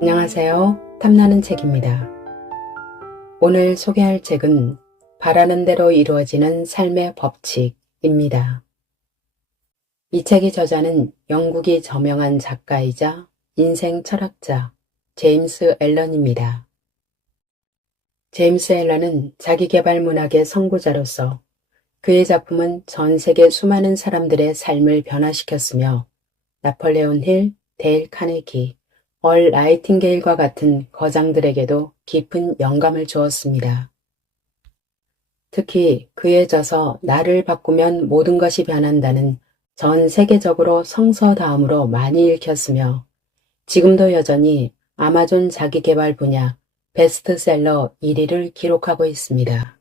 안녕하세요. 탐나는 책입니다. 오늘 소개할 책은 바라는 대로 이루어지는 삶의 법칙입니다. 이 책의 저자는 영국의 저명한 작가이자 인생 철학자 제임스 앨런입니다. 제임스 앨런은 자기계발 문학의 선구자로서 그의 작품은 전 세계 수많은 사람들의 삶을 변화시켰으며 나폴레온 힐, 데일 카네기, 얼 나이팅게일과 같은 거장들에게도 깊은 영감을 주었습니다. 특히 그의 저서 나를 바꾸면 모든 것이 변한다는 전 세계적으로 성서다음으로 많이 읽혔으며 지금도 여전히 아마존 자기계발 분야 베스트셀러 1위를 기록하고 있습니다.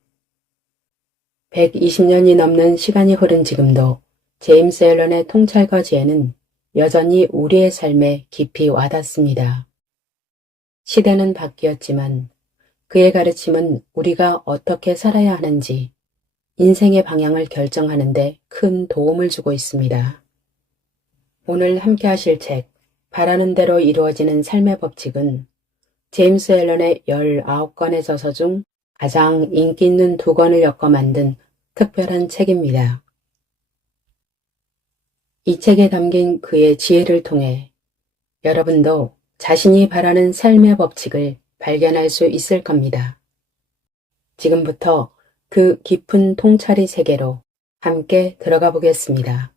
120년이 넘는 시간이 흐른 지금도 제임스 앨런의 통찰과 지혜는 여전히 우리의 삶에 깊이 와닿습니다. 시대는 바뀌었지만 그의 가르침은 우리가 어떻게 살아야 하는지 인생의 방향을 결정하는 데 큰 도움을 주고 있습니다. 오늘 함께 하실 책 바라는 대로 이루어지는 삶의 법칙은 제임스 앨런의 19권의 저서 중 가장 인기 있는 2권을 엮어 만든 특별한 책입니다. 이 책에 담긴 그의 지혜를 통해 여러분도 자신이 바라는 삶의 법칙을 발견할 수 있을 겁니다. 지금부터 그 깊은 통찰의 세계로 함께 들어가 보겠습니다.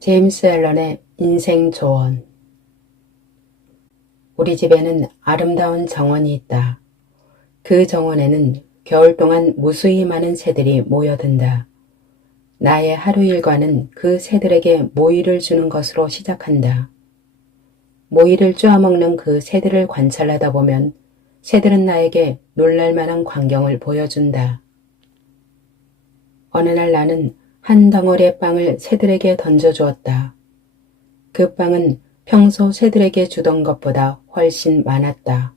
제임스 앨런의 인생 조언. 우리 집에는 아름다운 정원이 있다. 그 정원에는 겨울 동안 무수히 많은 새들이 모여든다. 나의 하루 일과는 그 새들에게 모이를 주는 것으로 시작한다. 모이를 쪼아먹는 그 새들을 관찰하다 보면 새들은 나에게 놀랄만한 광경을 보여준다. 어느 날 나는 한 덩어리의 빵을 새들에게 던져주었다. 그 빵은 평소 새들에게 주던 것보다 훨씬 많았다.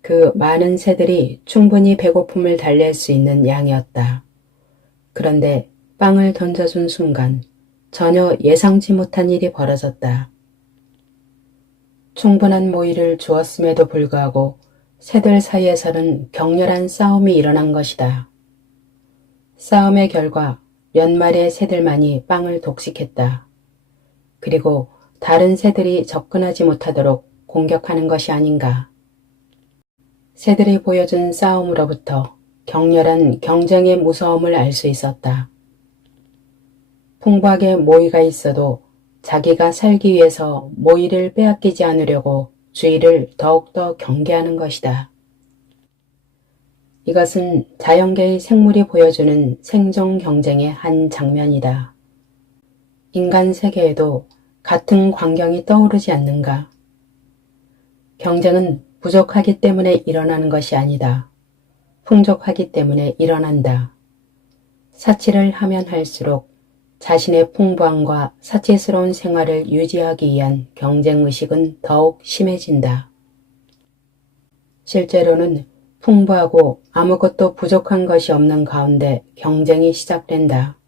그 많은 새들이 충분히 배고픔을 달랠 수 있는 양이었다. 그런데 빵을 던져준 순간 전혀 예상치 못한 일이 벌어졌다. 충분한 모이를 주었음에도 불구하고 새들 사이에서는 격렬한 싸움이 일어난 것이다. 싸움의 결과 몇 마리의 새들만이 빵을 독식했다. 그리고 다른 새들이 접근하지 못하도록 공격하는 것이 아닌가. 새들이 보여준 싸움으로부터 격렬한 경쟁의 무서움을 알 수 있었다. 풍부하게 모이가 있어도 자기가 살기 위해서 모이를 빼앗기지 않으려고 주위를 더욱더 경계하는 것이다. 이것은 자연계의 생물이 보여주는 생존 경쟁의 한 장면이다. 인간 세계에도 같은 광경이 떠오르지 않는가? 경쟁은 부족하기 때문에 일어나는 것이 아니다. 풍족하기 때문에 일어난다. 사치를 하면 할수록 자신의 풍부함과 사치스러운 생활을 유지하기 위한 경쟁의식은 더욱 심해진다. 실제로는 풍부하고 아무것도 부족한 것이 없는 가운데 경쟁이 시작된다.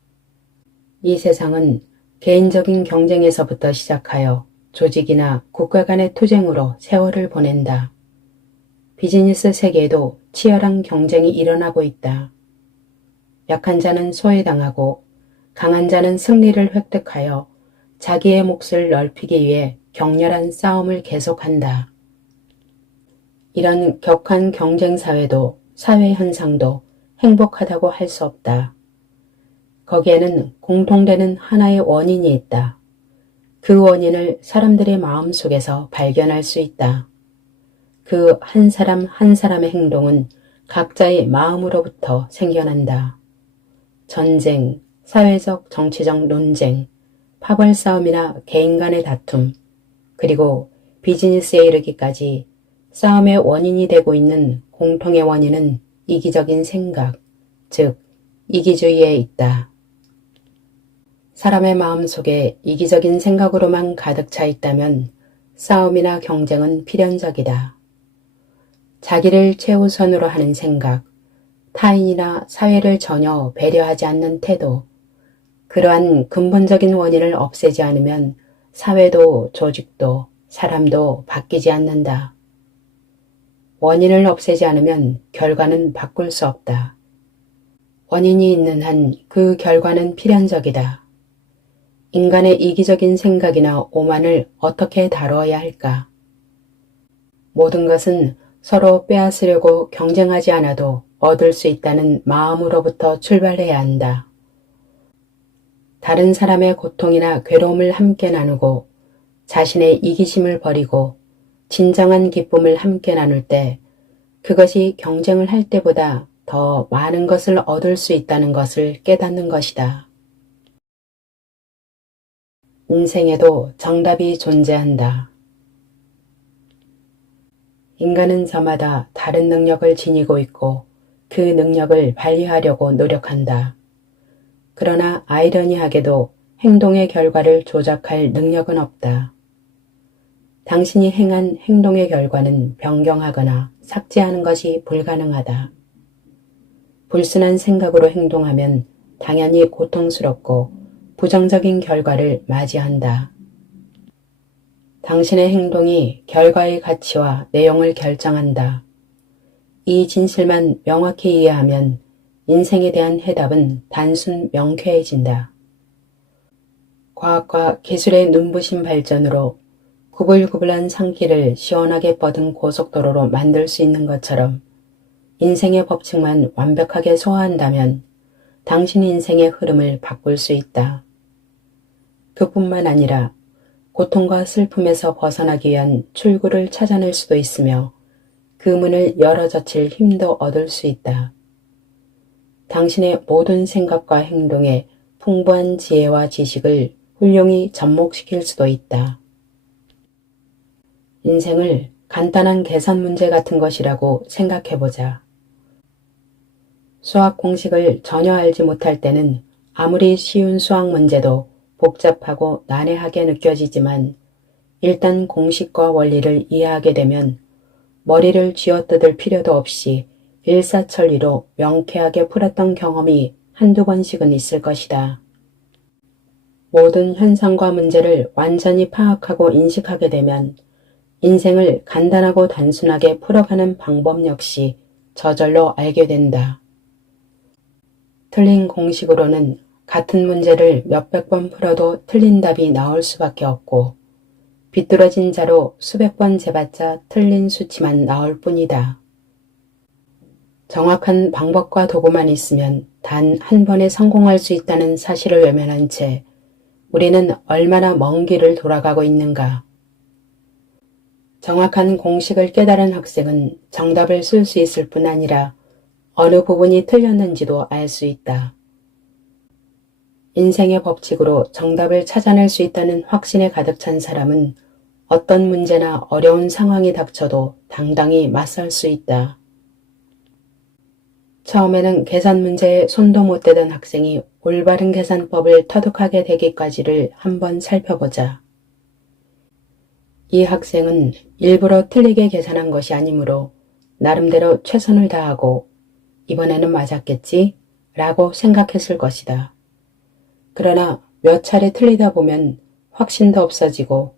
이 세상은 개인적인 경쟁에서부터 시작하여 조직이나 국가 간의 투쟁으로 세월을 보낸다. 비즈니스 세계에도 치열한 경쟁이 일어나고 있다. 약한 자는 소외당하고 강한 자는 승리를 획득하여 자기의 몫을 넓히기 위해 격렬한 싸움을 계속한다. 이런 격한 경쟁 사회도 사회 현상도 행복하다고 할 수 없다. 거기에는 공통되는 하나의 원인이 있다. 그 원인을 사람들의 마음속에서 발견할 수 있다. 그 한 사람 한 사람의 행동은 각자의 마음으로부터 생겨난다. 전쟁, 사회적 정치적 논쟁, 파벌 싸움이나 개인 간의 다툼, 그리고 비즈니스에 이르기까지 싸움의 원인이 되고 있는 공통의 원인은 이기적인 생각, 즉 이기주의에 있다. 사람의 마음속에 이기적인 생각으로만 가득 차 있다면 싸움이나 경쟁은 필연적이다. 자기를 최우선으로 하는 생각, 타인이나 사회를 전혀 배려하지 않는 태도, 그러한 근본적인 원인을 없애지 않으면 사회도 조직도 사람도 바뀌지 않는다. 원인을 없애지 않으면 결과는 바꿀 수 없다. 원인이 있는 한 그 결과는 필연적이다. 인간의 이기적인 생각이나 오만을 어떻게 다루어야 할까? 모든 것은 서로 빼앗으려고 경쟁하지 않아도 얻을 수 있다는 마음으로부터 출발해야 한다. 다른 사람의 고통이나 괴로움을 함께 나누고 자신의 이기심을 버리고 진정한 기쁨을 함께 나눌 때 그것이 경쟁을 할 때보다 더 많은 것을 얻을 수 있다는 것을 깨닫는 것이다. 인생에도 정답이 존재한다. 인간은 저마다 다른 능력을 지니고 있고 그 능력을 발휘하려고 노력한다. 그러나 아이러니하게도 행동의 결과를 조작할 능력은 없다. 당신이 행한 행동의 결과는 변경하거나 삭제하는 것이 불가능하다. 불순한 생각으로 행동하면 당연히 고통스럽고 부정적인 결과를 맞이한다. 당신의 행동이 결과의 가치와 내용을 결정한다. 이 진실만 명확히 이해하면 인생에 대한 해답은 단순 명쾌해진다. 과학과 기술의 눈부신 발전으로 구불구불한 산길을 시원하게 뻗은 고속도로로 만들 수 있는 것처럼 인생의 법칙만 완벽하게 소화한다면 당신 인생의 흐름을 바꿀 수 있다. 그뿐만 아니라 고통과 슬픔에서 벗어나기 위한 출구를 찾아낼 수도 있으며 그 문을 열어젖힐 힘도 얻을 수 있다. 당신의 모든 생각과 행동에 풍부한 지혜와 지식을 훌륭히 접목시킬 수도 있다. 인생을 간단한 계산 문제 같은 것이라고 생각해보자. 수학 공식을 전혀 알지 못할 때는 아무리 쉬운 수학 문제도 복잡하고 난해하게 느껴지지만 일단 공식과 원리를 이해하게 되면 머리를 쥐어뜯을 필요도 없이 일사천리로 명쾌하게 풀었던 경험이 한두 번씩은 있을 것이다. 모든 현상과 문제를 완전히 파악하고 인식하게 되면 인생을 간단하고 단순하게 풀어가는 방법 역시 저절로 알게 된다. 틀린 공식으로는 같은 문제를 몇백 번 풀어도 틀린 답이 나올 수밖에 없고 비뚤어진 자로 수백 번 재봤자 틀린 수치만 나올 뿐이다. 정확한 방법과 도구만 있으면 단 한 번에 성공할 수 있다는 사실을 외면한 채 우리는 얼마나 먼 길을 돌아가고 있는가. 정확한 공식을 깨달은 학생은 정답을 쓸 수 있을 뿐 아니라 어느 부분이 틀렸는지도 알 수 있다. 인생의 법칙으로 정답을 찾아낼 수 있다는 확신에 가득 찬 사람은 어떤 문제나 어려운 상황이 닥쳐도 당당히 맞설 수 있다. 처음에는 계산 문제에 손도 못 대던 학생이 올바른 계산법을 터득하게 되기까지를 한번 살펴보자. 이 학생은 일부러 틀리게 계산한 것이 아니므로 나름대로 최선을 다하고 이번에는 맞았겠지? 라고 생각했을 것이다. 그러나 몇 차례 틀리다 보면 확신도 없어지고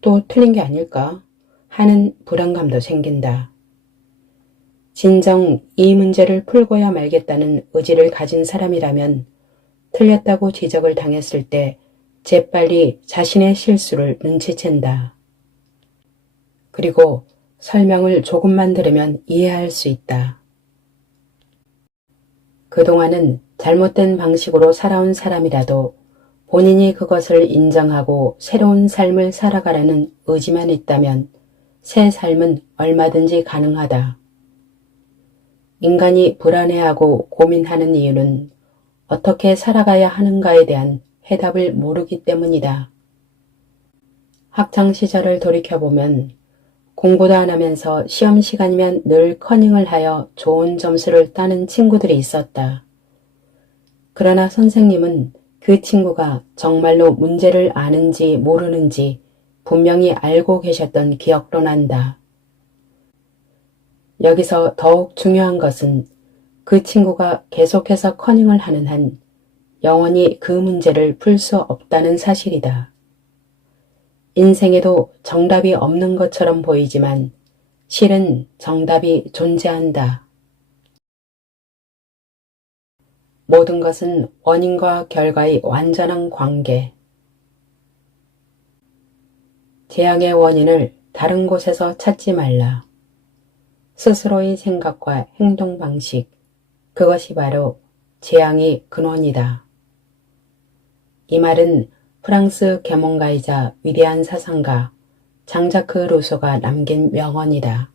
또 틀린 게 아닐까 하는 불안감도 생긴다. 진정 이 문제를 풀고야 말겠다는 의지를 가진 사람이라면 틀렸다고 지적을 당했을 때 재빨리 자신의 실수를 눈치챈다. 그리고 설명을 조금만 들으면 이해할 수 있다. 그동안은 잘못된 방식으로 살아온 사람이라도 본인이 그것을 인정하고 새로운 삶을 살아가라는 의지만 있다면 새 삶은 얼마든지 가능하다. 인간이 불안해하고 고민하는 이유는 어떻게 살아가야 하는가에 대한 해답을 모르기 때문이다. 학창시절을 돌이켜보면 공부도 안 하면서 시험 시간이면 늘 커닝을 하여 좋은 점수를 따는 친구들이 있었다. 그러나 선생님은 그 친구가 정말로 문제를 아는지 모르는지 분명히 알고 계셨던 기억도 난다. 여기서 더욱 중요한 것은 그 친구가 계속해서 커닝을 하는 한 영원히 그 문제를 풀 수 없다는 사실이다. 인생에도 정답이 없는 것처럼 보이지만 실은 정답이 존재한다. 모든 것은 원인과 결과의 완전한 관계. 재앙의 원인을 다른 곳에서 찾지 말라. 스스로의 생각과 행동 방식, 그것이 바로 재앙의 근원이다. 이 말은 프랑스 계몽가이자 위대한 사상가 장자크 루소가 남긴 명언이다.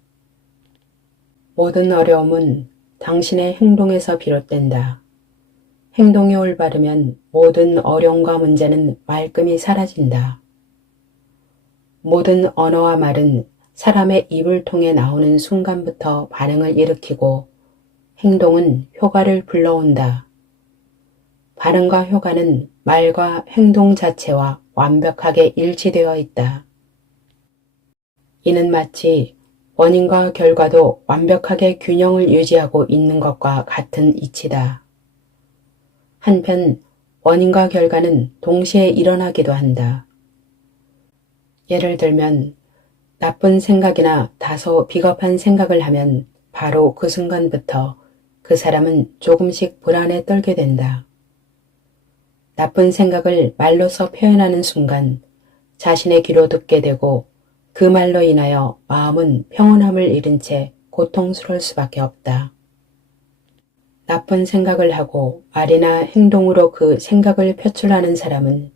모든 어려움은 당신의 행동에서 비롯된다. 행동이 올바르면 모든 어려움과 문제는 말끔히 사라진다. 모든 언어와 말은 사람의 입을 통해 나오는 순간부터 반응을 일으키고 행동은 효과를 불러온다. 반응과 효과는 말과 행동 자체와 완벽하게 일치되어 있다. 이는 마치 원인과 결과도 완벽하게 균형을 유지하고 있는 것과 같은 이치다. 한편 원인과 결과는 동시에 일어나기도 한다. 예를 들면 나쁜 생각이나 다소 비겁한 생각을 하면 바로 그 순간부터 그 사람은 조금씩 불안에 떨게 된다. 나쁜 생각을 말로써 표현하는 순간 자신의 귀로 듣게 되고 그 말로 인하여 마음은 평온함을 잃은 채 고통스러울 수밖에 없다. 나쁜 생각을 하고 말이나 행동으로 그 생각을 표출하는 사람은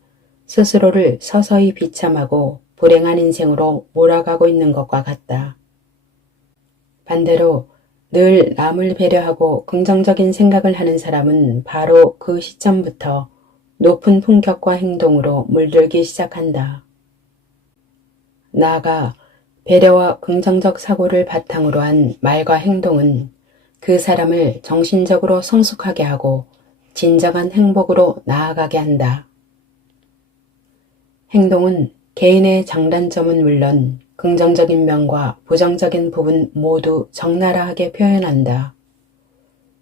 스스로를 서서히 비참하고 불행한 인생으로 몰아가고 있는 것과 같다. 반대로 늘 남을 배려하고 긍정적인 생각을 하는 사람은 바로 그 시점부터 높은 품격과 행동으로 물들기 시작한다. 나아가 배려와 긍정적 사고를 바탕으로 한 말과 행동은 그 사람을 정신적으로 성숙하게 하고 진정한 행복으로 나아가게 한다. 행동은 개인의 장단점은 물론 긍정적인 면과 부정적인 부분 모두 적나라하게 표현한다.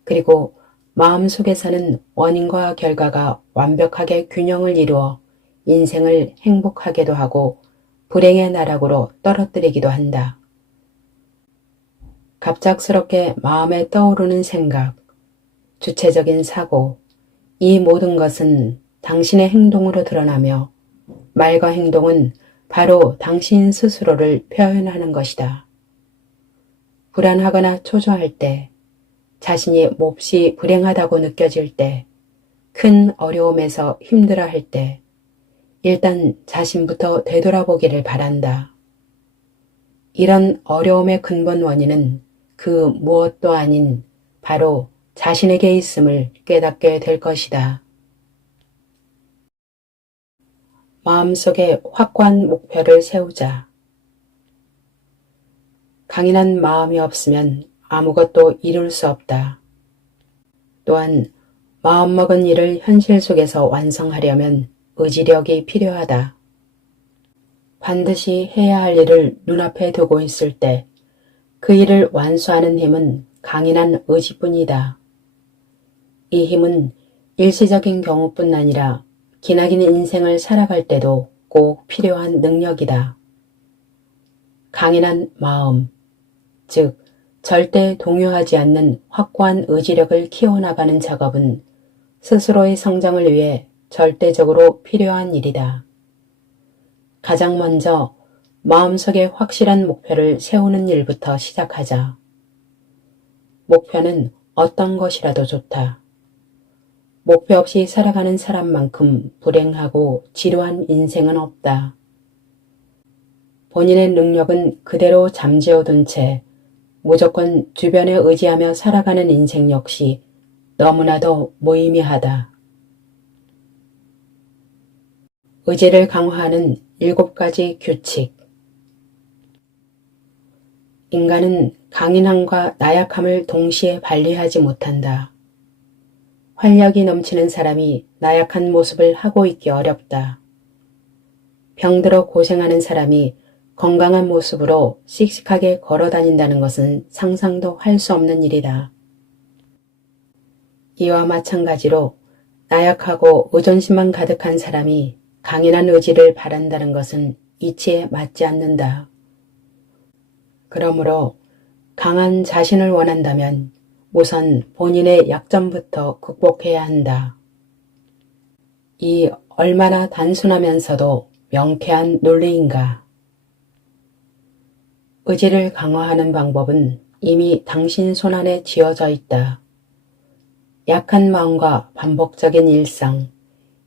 그리고 마음속에서는 원인과 결과가 완벽하게 균형을 이루어 인생을 행복하게도 하고 불행의 나락으로 떨어뜨리기도 한다. 갑작스럽게 마음에 떠오르는 생각, 주체적인 사고, 이 모든 것은 당신의 행동으로 드러나며 말과 행동은 바로 당신 스스로를 표현하는 것이다. 불안하거나 초조할 때, 자신이 몹시 불행하다고 느껴질 때, 큰 어려움에서 힘들어할 때, 일단 자신부터 되돌아보기를 바란다. 이런 어려움의 근본 원인은 그 무엇도 아닌 바로 자신에게 있음을 깨닫게 될 것이다. 마음속에 확고한 목표를 세우자. 강인한 마음이 없으면 아무것도 이룰 수 없다. 또한 마음먹은 일을 현실 속에서 완성하려면 의지력이 필요하다. 반드시 해야 할 일을 눈앞에 두고 있을 때 그 일을 완수하는 힘은 강인한 의지뿐이다. 이 힘은 일시적인 경우뿐 아니라 기나긴 인생을 살아갈 때도 꼭 필요한 능력이다. 강인한 마음, 즉 절대 동요하지 않는 확고한 의지력을 키워나가는 작업은 스스로의 성장을 위해 절대적으로 필요한 일이다. 가장 먼저 마음속에 확실한 목표를 세우는 일부터 시작하자. 목표는 어떤 것이라도 좋다. 목표 없이 살아가는 사람만큼 불행하고 지루한 인생은 없다. 본인의 능력은 그대로 잠재워둔 채 무조건 주변에 의지하며 살아가는 인생 역시 너무나도 무의미하다. 의지를 강화하는 7가지 규칙. 인간은 강인함과 나약함을 동시에 발휘하지 못한다. 활력이 넘치는 사람이 나약한 모습을 하고 있기 어렵다. 병들어 고생하는 사람이 건강한 모습으로 씩씩하게 걸어 다닌다는 것은 상상도 할 수 없는 일이다. 이와 마찬가지로 나약하고 의존심만 가득한 사람이 강인한 의지를 바란다는 것은 이치에 맞지 않는다. 그러므로 강한 자신을 원한다면 우선 본인의 약점부터 극복해야 한다. 이 얼마나 단순하면서도 명쾌한 논리인가. 의지를 강화하는 방법은 이미 당신 손안에 쥐어져 있다. 약한 마음과 반복적인 일상,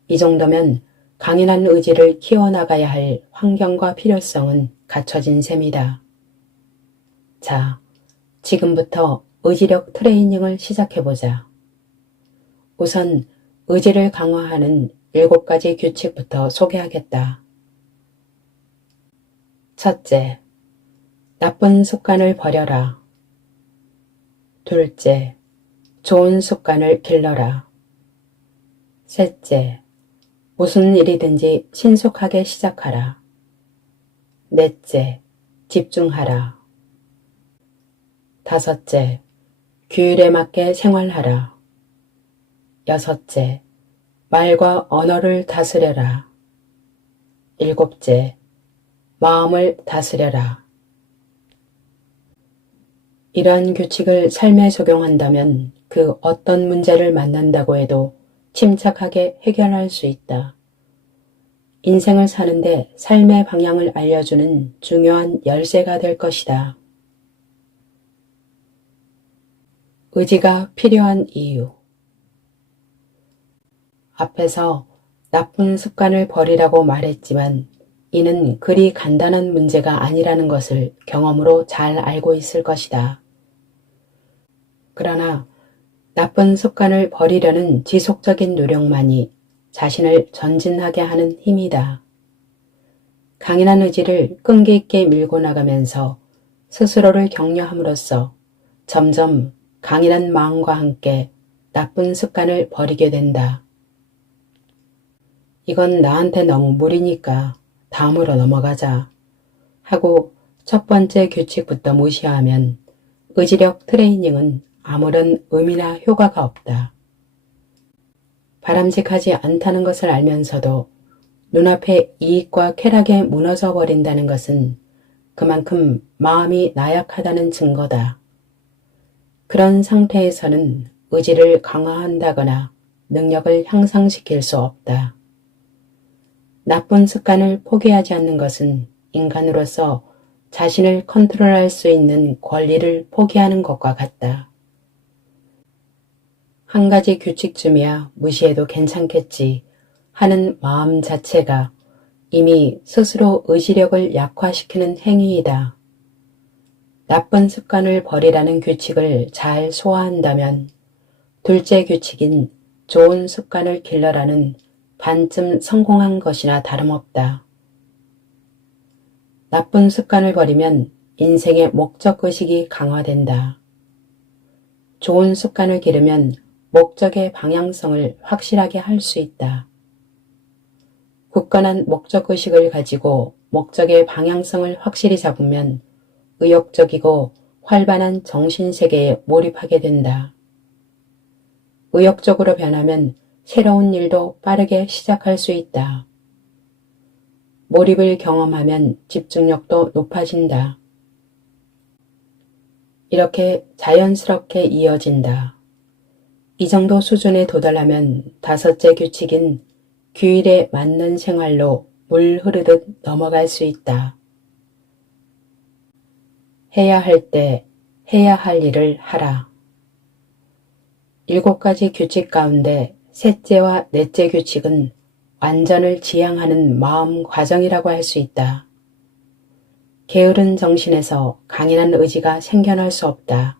이 정도면 강인한 의지를 키워나가야 할 환경과 필요성은 갖춰진 셈이다. 자, 지금부터 의지력 트레이닝을 시작해보자. 우선 의지를 강화하는 7가지 규칙부터 소개하겠다. 첫째, 나쁜 습관을 버려라. 둘째, 좋은 습관을 길러라. 셋째, 무슨 일이든지 신속하게 시작하라. 넷째, 집중하라. 다섯째, 규율에 맞게 생활하라. 여섯째, 말과 언어를 다스려라. 일곱째, 마음을 다스려라. 이러한 규칙을 삶에 적용한다면 그 어떤 문제를 만난다고 해도 침착하게 해결할 수 있다. 인생을 사는데 삶의 방향을 알려주는 중요한 열쇠가 될 것이다. 의지가 필요한 이유. 앞에서 나쁜 습관을 버리라고 말했지만 이는 그리 간단한 문제가 아니라는 것을 경험으로 잘 알고 있을 것이다. 그러나 나쁜 습관을 버리려는 지속적인 노력만이 자신을 전진하게 하는 힘이다. 강인한 의지를 끈기 있게 밀고 나가면서 스스로를 격려함으로써 점점 강인한 마음과 함께 나쁜 습관을 버리게 된다. 이건 나한테 너무 무리니까 다음으로 넘어가자 하고 첫 번째 규칙부터 무시하면 의지력 트레이닝은 아무런 의미나 효과가 없다. 바람직하지 않다는 것을 알면서도 눈앞의 이익과 쾌락에 무너져 버린다는 것은 그만큼 마음이 나약하다는 증거다. 그런 상태에서는 의지를 강화한다거나 능력을 향상시킬 수 없다. 나쁜 습관을 포기하지 않는 것은 인간으로서 자신을 컨트롤할 수 있는 권리를 포기하는 것과 같다. 한 가지 규칙쯤이야 무시해도 괜찮겠지 하는 마음 자체가 이미 스스로 의지력을 약화시키는 행위이다. 나쁜 습관을 버리라는 규칙을 잘 소화한다면 둘째 규칙인 좋은 습관을 길러라는 반쯤 성공한 것이나 다름없다. 나쁜 습관을 버리면 인생의 목적의식이 강화된다. 좋은 습관을 기르면 목적의 방향성을 확실하게 할 수 있다. 굳건한 목적의식을 가지고 목적의 방향성을 확실히 잡으면 의욕적이고 활발한 정신세계에 몰입하게 된다. 의욕적으로 변하면 새로운 일도 빠르게 시작할 수 있다. 몰입을 경험하면 집중력도 높아진다. 이렇게 자연스럽게 이어진다. 이 정도 수준에 도달하면 다섯째 규칙인 규율에 맞는 생활로 물 흐르듯 넘어갈 수 있다. 해야 할 때 해야 할 일을 하라. 7가지 규칙 가운데 셋째와 넷째 규칙은 완전을 지향하는 마음 과정이라고 할 수 있다. 게으른 정신에서 강인한 의지가 생겨날 수 없다.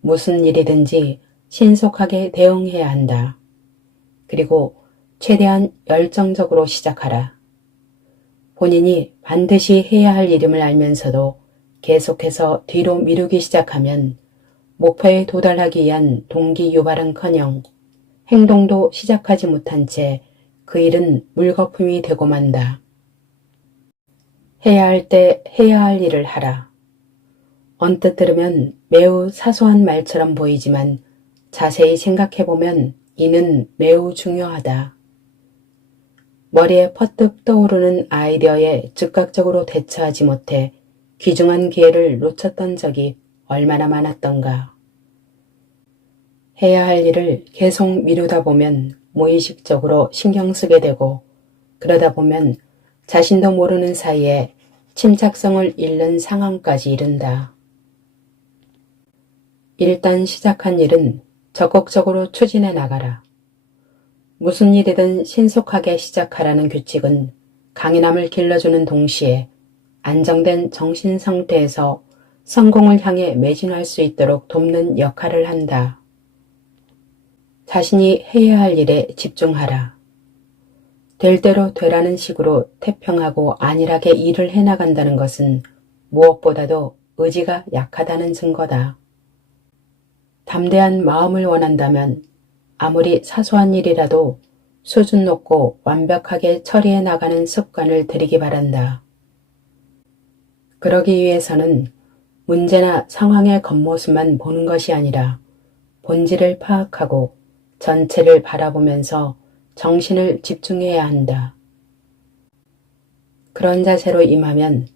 무슨 일이든지 신속하게 대응해야 한다. 그리고 최대한 열정적으로 시작하라. 본인이 반드시 해야 할 일임을 알면서도 계속해서 뒤로 미루기 시작하면 목표에 도달하기 위한 동기 유발은커녕 행동도 시작하지 못한 채 그 일은 물거품이 되고 만다. 해야 할 때 해야 할 일을 하라. 언뜻 들으면 매우 사소한 말처럼 보이지만 자세히 생각해보면 이는 매우 중요하다. 머리에 퍼뜩 떠오르는 아이디어에 즉각적으로 대처하지 못해 귀중한 기회를 놓쳤던 적이 얼마나 많았던가. 해야 할 일을 계속 미루다 보면 무의식적으로 신경 쓰게 되고 그러다 보면 자신도 모르는 사이에 침착성을 잃는 상황까지 이른다. 일단 시작한 일은 적극적으로 추진해 나가라. 무슨 일이든 신속하게 시작하라는 규칙은 강인함을 길러주는 동시에 안정된 정신 상태에서 성공을 향해 매진할 수 있도록 돕는 역할을 한다. 자신이 해야 할 일에 집중하라. 될 대로 되라는 식으로 태평하고 안일하게 일을 해나간다는 것은 무엇보다도 의지가 약하다는 증거다. 담대한 마음을 원한다면 아무리 사소한 일이라도 수준 높고 완벽하게 처리해 나가는 습관을 들이기 바란다. 그러기 위해서는 문제나 상황의 겉모습만 보는 것이 아니라 본질을 파악하고 전체를 바라보면서 정신을 집중해야 한다. 그런 자세로 임하면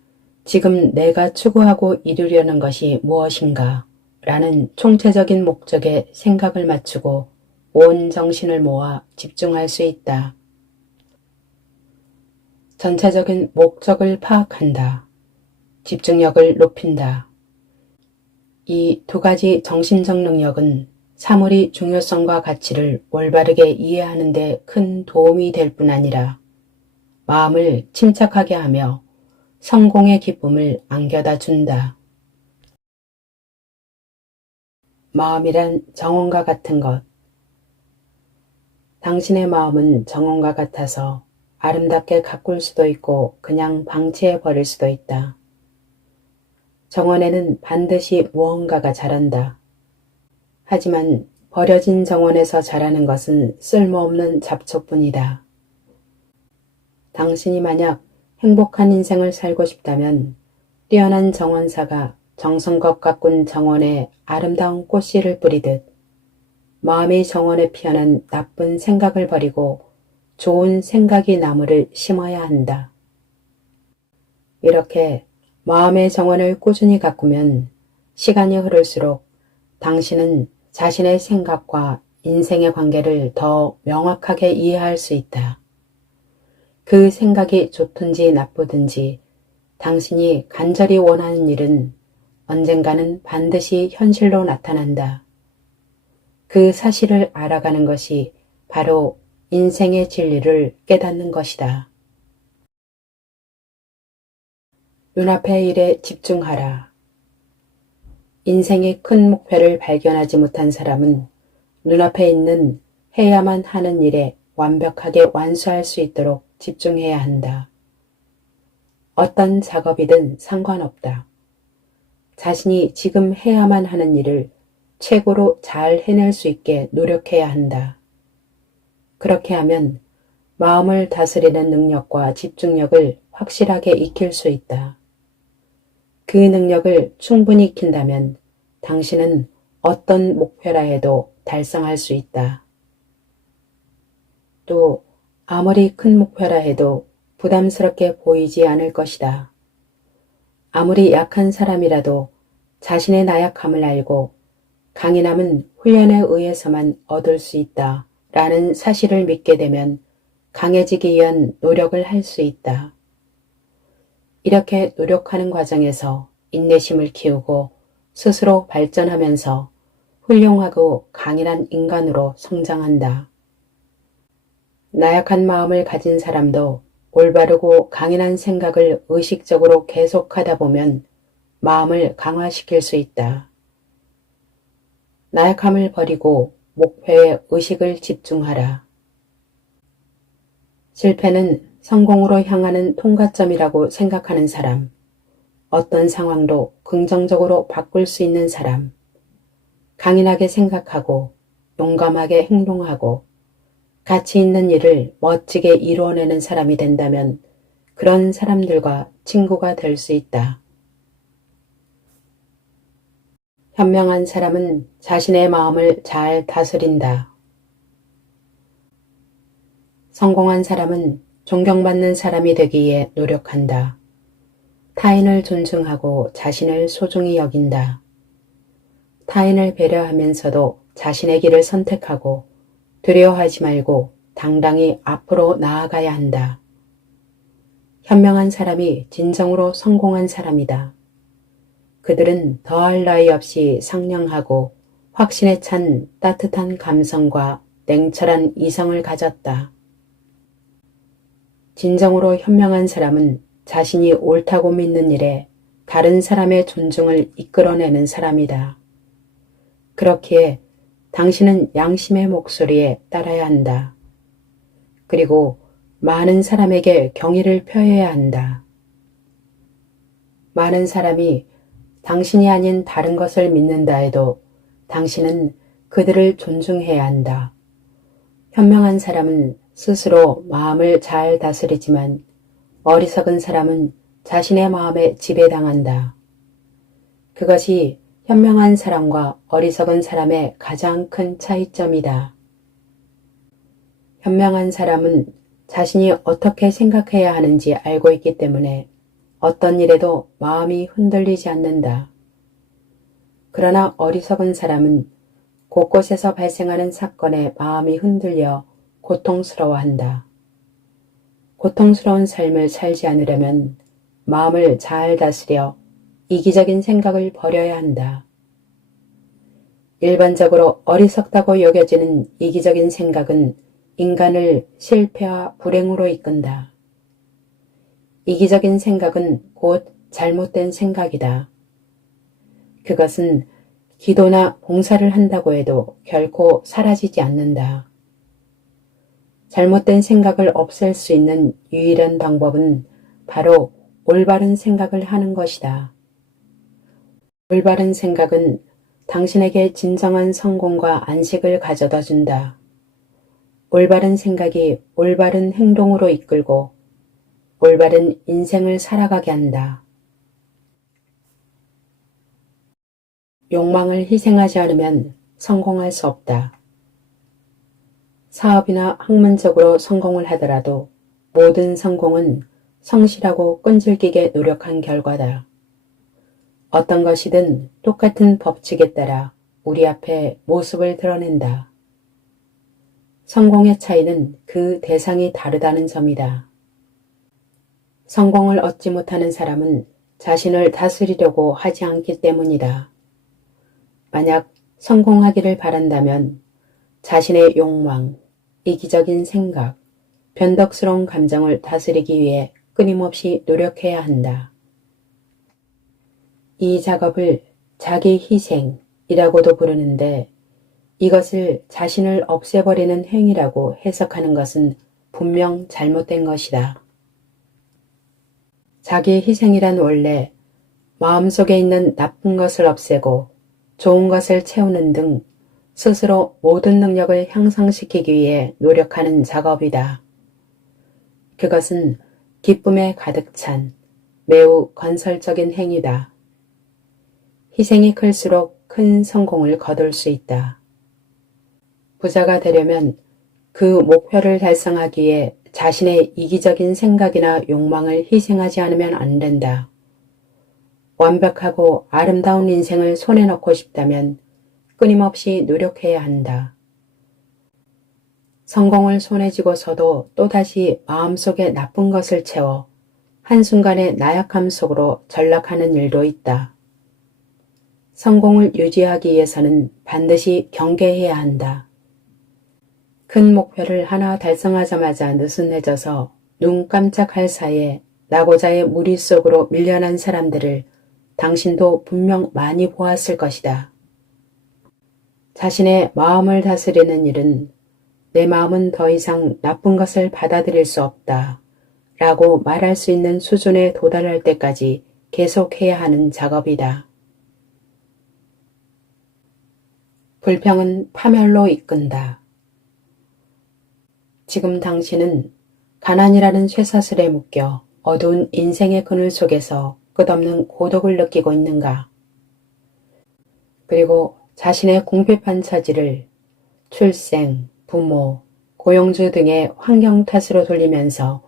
지금 내가 추구하고 이루려는 것이 무엇인가 라는 총체적인 목적에 생각을 맞추고 온 정신을 모아 집중할 수 있다. 전체적인 목적을 파악한다. 집중력을 높인다. 이 두 가지 정신적 능력은 사물의 중요성과 가치를 올바르게 이해하는 데 큰 도움이 될 뿐 아니라 마음을 침착하게 하며 성공의 기쁨을 안겨다 준다. 마음이란 정원과 같은 것. 당신의 마음은 정원과 같아서 아름답게 가꿀 수도 있고 그냥 방치해 버릴 수도 있다. 정원에는 반드시 무언가가 자란다. 하지만 버려진 정원에서 자라는 것은 쓸모없는 잡초뿐이다. 당신이 만약 행복한 인생을 살고 싶다면 뛰어난 정원사가 정성껏 가꾼 정원에 아름다운 꽃씨를 뿌리듯 마음의 정원에 피어난 나쁜 생각을 버리고 좋은 생각이 나무를 심어야 한다. 이렇게 마음의 정원을 꾸준히 가꾸면 시간이 흐를수록 당신은 자신의 생각과 인생의 관계를 더 명확하게 이해할 수 있다. 그 생각이 좋든지 나쁘든지 당신이 간절히 원하는 일은 언젠가는 반드시 현실로 나타난다. 그 사실을 알아가는 것이 바로 인생의 진리를 깨닫는 것이다. 눈앞의 일에 집중하라. 인생의 큰 목표를 발견하지 못한 사람은 눈앞에 있는 해야만 하는 일에 완벽하게 완수할 수 있도록 집중해야 한다. 어떤 작업이든 상관없다. 자신이 지금 해야만 하는 일을 최고로 잘 해낼 수 있게 노력해야 한다. 그렇게 하면 마음을 다스리는 능력과 집중력을 확실하게 익힐 수 있다. 그 능력을 충분히 익힌다면 당신은 어떤 목표라 해도 달성할 수 있다. 또 아무리 큰 목표라 해도 부담스럽게 보이지 않을 것이다. 아무리 약한 사람이라도 자신의 나약함을 알고 강인함은 훈련에 의해서만 얻을 수 있다 라는 사실을 믿게 되면 강해지기 위한 노력을 할 수 있다. 이렇게 노력하는 과정에서 인내심을 키우고 스스로 발전하면서 훌륭하고 강인한 인간으로 성장한다. 나약한 마음을 가진 사람도 올바르고 강인한 생각을 의식적으로 계속하다 보면 마음을 강화시킬 수 있다. 나약함을 버리고 목표에 의식을 집중하라. 실패는 성공으로 향하는 통과점이라고 생각하는 사람, 어떤 상황도 긍정적으로 바꿀 수 있는 사람, 강인하게 생각하고 용감하게 행동하고 가치 있는 일을 멋지게 이루어내는 사람이 된다면 그런 사람들과 친구가 될 수 있다. 현명한 사람은 자신의 마음을 잘 다스린다. 성공한 사람은 존경받는 사람이 되기 위해 노력한다. 타인을 존중하고 자신을 소중히 여긴다. 타인을 배려하면서도 자신의 길을 선택하고 두려워하지 말고 당당히 앞으로 나아가야 한다. 현명한 사람이 진정으로 성공한 사람이다. 그들은 더할 나위 없이 상냥하고 확신에 찬 따뜻한 감성과 냉철한 이성을 가졌다. 진정으로 현명한 사람은 자신이 옳다고 믿는 일에 다른 사람의 존중을 이끌어내는 사람이다. 그렇기에 당신은 양심의 목소리에 따라야 한다. 그리고 많은 사람에게 경의를 표해야 한다. 많은 사람이 당신이 아닌 다른 것을 믿는다 해도 당신은 그들을 존중해야 한다. 현명한 사람은 스스로 마음을 잘 다스리지만 어리석은 사람은 자신의 마음에 지배당한다. 그것이 현명한 사람과 어리석은 사람의 가장 큰 차이점이다. 현명한 사람은 자신이 어떻게 생각해야 하는지 알고 있기 때문에 어떤 일에도 마음이 흔들리지 않는다. 그러나 어리석은 사람은 곳곳에서 발생하는 사건에 마음이 흔들려 고통스러워한다. 고통스러운 삶을 살지 않으려면 마음을 잘 다스려 이기적인 생각을 버려야 한다. 일반적으로 어리석다고 여겨지는 이기적인 생각은 인간을 실패와 불행으로 이끈다. 이기적인 생각은 곧 잘못된 생각이다. 그것은 기도나 봉사를 한다고 해도 결코 사라지지 않는다. 잘못된 생각을 없앨 수 있는 유일한 방법은 바로 올바른 생각을 하는 것이다. 올바른 생각은 당신에게 진정한 성공과 안식을 가져다 준다. 올바른 생각이 올바른 행동으로 이끌고 올바른 인생을 살아가게 한다. 욕망을 희생하지 않으면 성공할 수 없다. 사업이나 학문적으로 성공을 하더라도 모든 성공은 성실하고 끈질기게 노력한 결과다. 어떤 것이든 똑같은 법칙에 따라 우리 앞에 모습을 드러낸다. 성공의 차이는 그 대상이 다르다는 점이다. 성공을 얻지 못하는 사람은 자신을 다스리려고 하지 않기 때문이다. 만약 성공하기를 바란다면 자신의 욕망, 이기적인 생각, 변덕스러운 감정을 다스리기 위해 끊임없이 노력해야 한다. 이 작업을 자기 희생이라고도 부르는데 이것을 자신을 없애버리는 행위라고 해석하는 것은 분명 잘못된 것이다. 자기 희생이란 원래 마음속에 있는 나쁜 것을 없애고 좋은 것을 채우는 등 스스로 모든 능력을 향상시키기 위해 노력하는 작업이다. 그것은 기쁨에 가득 찬 매우 건설적인 행위다. 희생이 클수록 큰 성공을 거둘 수 있다. 부자가 되려면 그 목표를 달성하기 위해 자신의 이기적인 생각이나 욕망을 희생하지 않으면 안 된다. 완벽하고 아름다운 인생을 손에 넣고 싶다면 끊임없이 노력해야 한다. 성공을 손에 쥐고서도 또다시 마음속에 나쁜 것을 채워 한순간의 나약함 속으로 전락하는 일도 있다. 성공을 유지하기 위해서는 반드시 경계해야 한다. 큰 목표를 하나 달성하자마자 느슨해져서 눈 깜짝할 사이에 낙오자의 무리 속으로 밀려난 사람들을 당신도 분명 많이 보았을 것이다. 자신의 마음을 다스리는 일은 내 마음은 더 이상 나쁜 것을 받아들일 수 없다 라고 말할 수 있는 수준에 도달할 때까지 계속해야 하는 작업이다. 불평은 파멸로 이끈다. 지금 당신은 가난이라는 쇠사슬에 묶여 어두운 인생의 그늘 속에서 끝없는 고독을 느끼고 있는가? 그리고 자신의 궁핍한 처지를 출생, 부모, 고용주 등의 환경 탓으로 돌리면서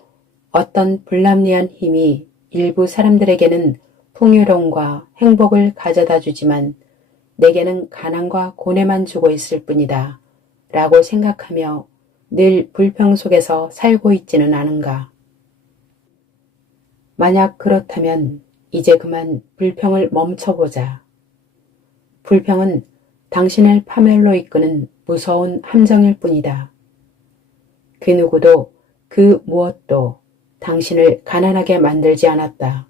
어떤 불합리한 힘이 일부 사람들에게는 풍요로움과 행복을 가져다 주지만 내게는 가난과 고뇌만 주고 있을 뿐이다 라고 생각하며 늘 불평 속에서 살고 있지는 않은가. 만약 그렇다면 이제 그만 불평을 멈춰보자. 불평은 당신을 파멸로 이끄는 무서운 함정일 뿐이다. 그 누구도 그 무엇도 당신을 가난하게 만들지 않았다.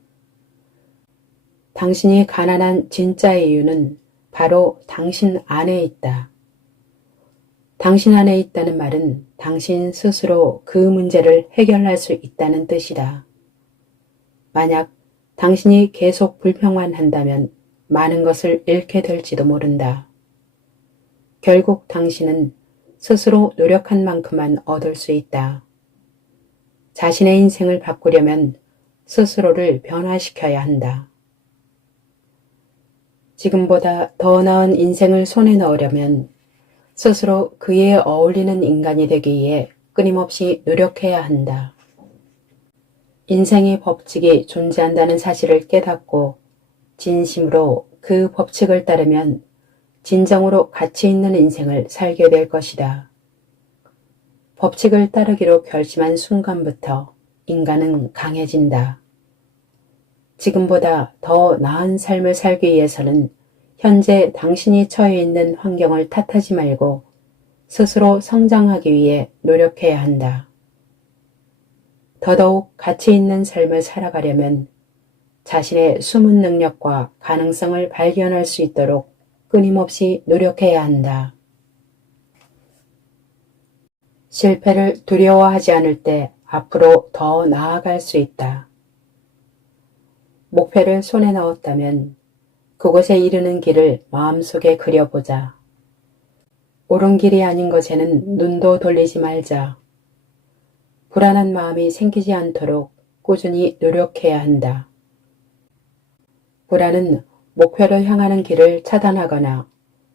당신이 가난한 진짜의 이유는 바로 당신 안에 있다. 당신 안에 있다는 말은 당신 스스로 그 문제를 해결할 수 있다는 뜻이다. 만약 당신이 계속 불평만 한다면 많은 것을 잃게 될지도 모른다. 결국 당신은 스스로 노력한 만큼만 얻을 수 있다. 자신의 인생을 바꾸려면 스스로를 변화시켜야 한다. 지금보다 더 나은 인생을 손에 넣으려면 스스로 그에 어울리는 인간이 되기 위해 끊임없이 노력해야 한다. 인생의 법칙이 존재한다는 사실을 깨닫고 진심으로 그 법칙을 따르면 진정으로 가치 있는 인생을 살게 될 것이다. 법칙을 따르기로 결심한 순간부터 인간은 강해진다. 지금보다 더 나은 삶을 살기 위해서는 현재 당신이 처해 있는 환경을 탓하지 말고 스스로 성장하기 위해 노력해야 한다. 더더욱 가치 있는 삶을 살아가려면 자신의 숨은 능력과 가능성을 발견할 수 있도록 끊임없이 노력해야 한다. 실패를 두려워하지 않을 때 앞으로 더 나아갈 수 있다. 목표를 손에 넣었다면 그곳에 이르는 길을 마음속에 그려보자. 옳은 길이 아닌 것에는 눈도 돌리지 말자. 불안한 마음이 생기지 않도록 꾸준히 노력해야 한다. 불안은 목표를 향하는 길을 차단하거나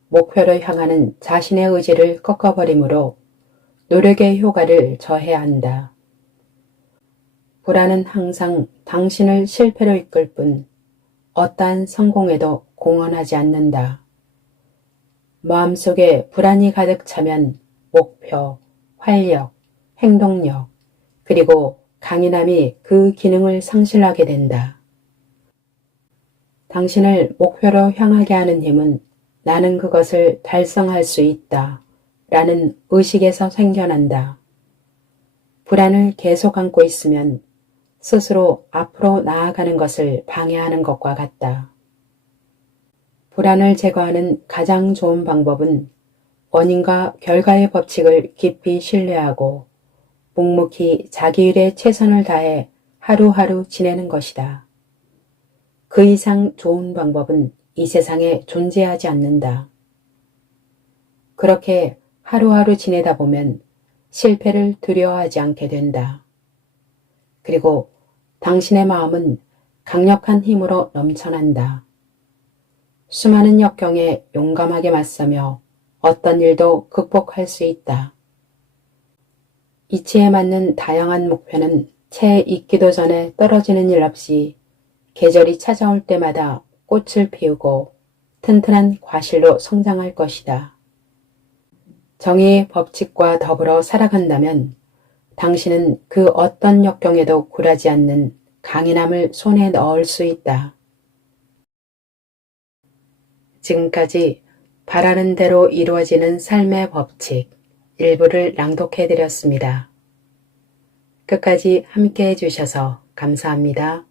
목표를 향하는 자신의 의지를 꺾어버리므로 노력의 효과를 저해야 한다. 불안은 항상 당신을 실패로 이끌 뿐 어떠한 성공에도 공헌하지 않는다. 마음속에 불안이 가득 차면 목표, 활력, 행동력, 그리고 강인함이 그 기능을 상실하게 된다. 당신을 목표로 향하게 하는 힘은 나는 그것을 달성할 수 있다 라는 의식에서 생겨난다. 불안을 계속 안고 있으면 스스로 앞으로 나아가는 것을 방해하는 것과 같다. 불안을 제거하는 가장 좋은 방법은 원인과 결과의 법칙을 깊이 신뢰하고 묵묵히 자기 일에 최선을 다해 하루하루 지내는 것이다. 그 이상 좋은 방법은 이 세상에 존재하지 않는다. 그렇게 하루하루 지내다 보면 실패를 두려워하지 않게 된다. 그리고 당신의 마음은 강력한 힘으로 넘쳐난다. 수많은 역경에 용감하게 맞서며 어떤 일도 극복할 수 있다. 이치에 맞는 다양한 목표는 채 익기도 전에 떨어지는 일 없이 계절이 찾아올 때마다 꽃을 피우고 튼튼한 과실로 성장할 것이다. 정의의 법칙과 더불어 살아간다면 당신은 그 어떤 역경에도 굴하지 않는 강인함을 손에 넣을 수 있다. 지금까지 바라는 대로 이루어지는 삶의 법칙 일부를 낭독해 드렸습니다. 끝까지 함께 해주셔서 감사합니다.